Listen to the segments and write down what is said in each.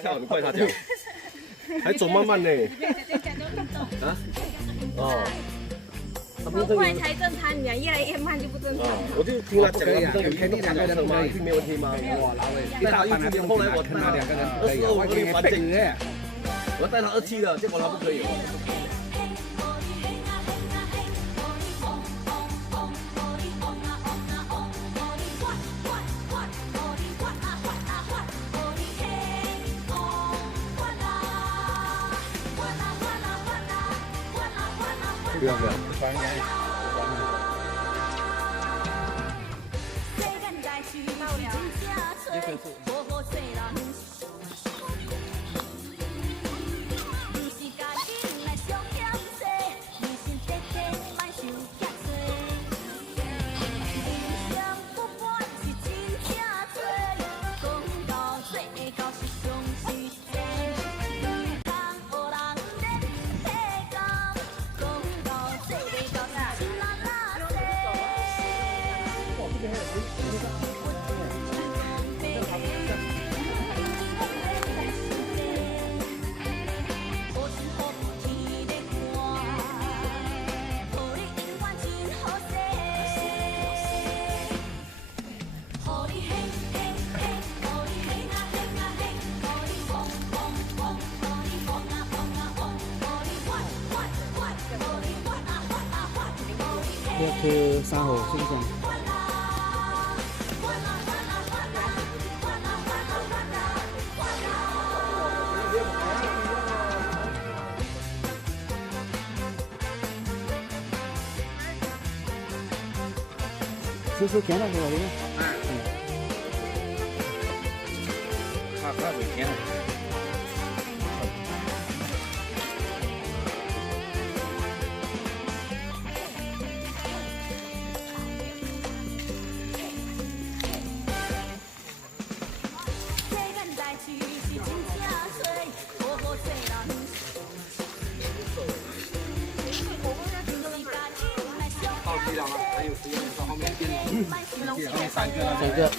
跳很快，他讲，还走慢慢呢。啊？哦。快才正常，你越来越慢就不正常。我就听他讲，有一天2个人吗？没问题吗？哇，老伟，带他1后来我带他2个人，25我给你反正，我带他27了，结果他不可以。不要，传开。一分钟。นี่คือซาโหซึ่งกันสู้ๆแขนเราเลยนะข้าเหมือนแค่3个，4、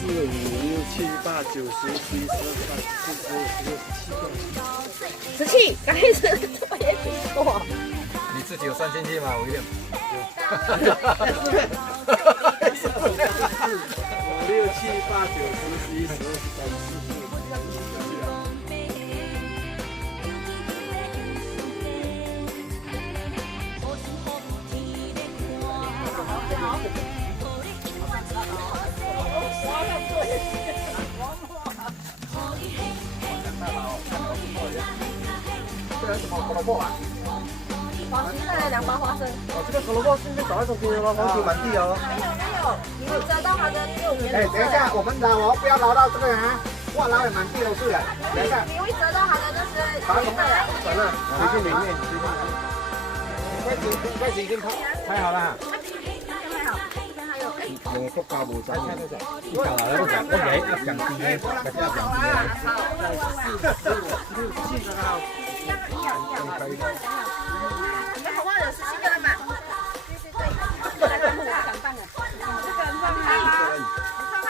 5、6、7、8、9、10、11、12、13、14、15、16、17个。17，刚开始我也听过。你自己有3千斤吗？我有点。5、6、7、8、9、10、11、12、13、14。这是什么胡萝卜啊？黄金带来2包花生。哦，这个胡萝卜现在找到中间了吗？黄金满地哦。没有，你会折到它的右边。哎，等一下，我们捞哦，不要捞到这个啊！哇，捞的满地都是的。等一下，你会折到它的那是。把什么？转了，你去里面，快已经拍好了。我国家无在，你搞来我讲低，大家讲低啊。你们红花有17个人嘛？对，看看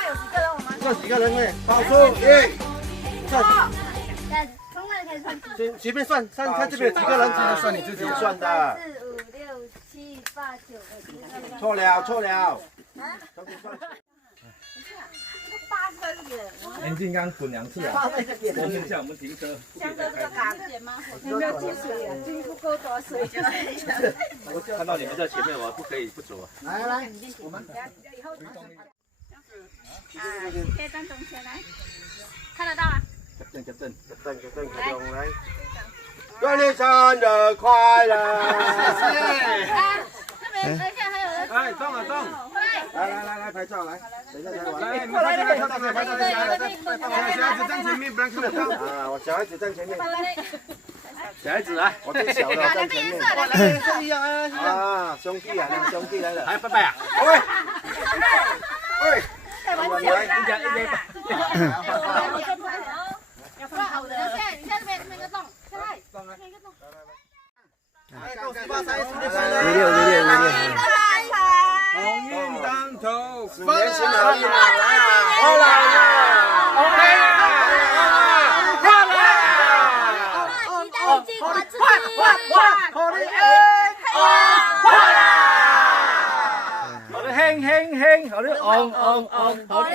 有几个人，我们。这几个人呢？报出从那里开始算。随便算，看这边几个人，算你自己算的。4、5、6、7、8、9、错了，错了。眼镜刚滚2次啊！我们叫我们停车。像这个杆吗？有没有进水啊？进不够多水就。我看到你们在前面，我不可以不走啊。来，我们。以后。可以站中间来，看得到啊？captain，来。祝你生日快乐！这边等一下还有人。哎，动了动。来，拍照来。等一下才玩。来，你们快点拍照，小孩子站前面，不然看不到。啊，我小孩子站前面。小孩子来，我最小的站前面。颜色一样啊，兄弟来了，来拜拜啊！喂，来，一家。你看这边个洞，下来，一个洞。微六，鸿运当头，4年行而已嘛，来，OK。好的好的嘿嘿嘿，好的好的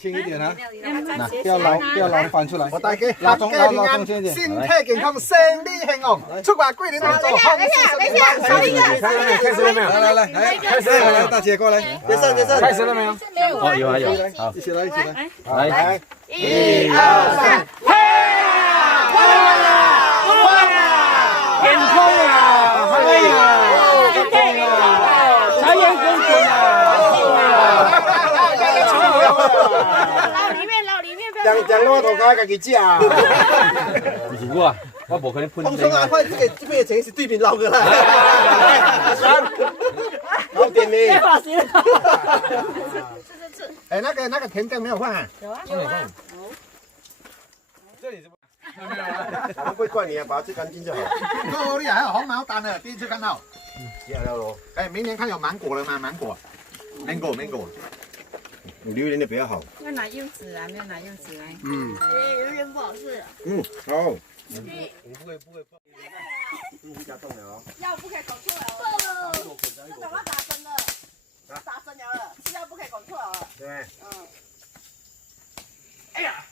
轻一点啊，那不要老翻出来。我大家拉中间一点。身体健康，生意兴旺，出外桂林做好事。开始了没有？来，开始了，大姐过来。开始了没有？哦，有，好，一起来，来1、2、3，嘿呀！换啦！天空啊，哎呀，财源滚滚啊！讲我头家家己食啊！不是我，我无可能喷。放松啊，快这边的钱是对面捞的啦。捞点呢。哎，那个甜酱没有放啊？有啊。这里是。我们会怪你啊，把它吃干净就好。够厉害，还有红毛丹的，第一次看到。接下来喽。哎，明年看有芒果了吗？芒果。mango。榴莲的比较好。要拿柚子啊，没有拿柚子来。榴莲不好吃。好。不会。加重了哦。药不可以搞错了。这赶快打针了，打针了，吃药不可以搞错了。对。哎呀！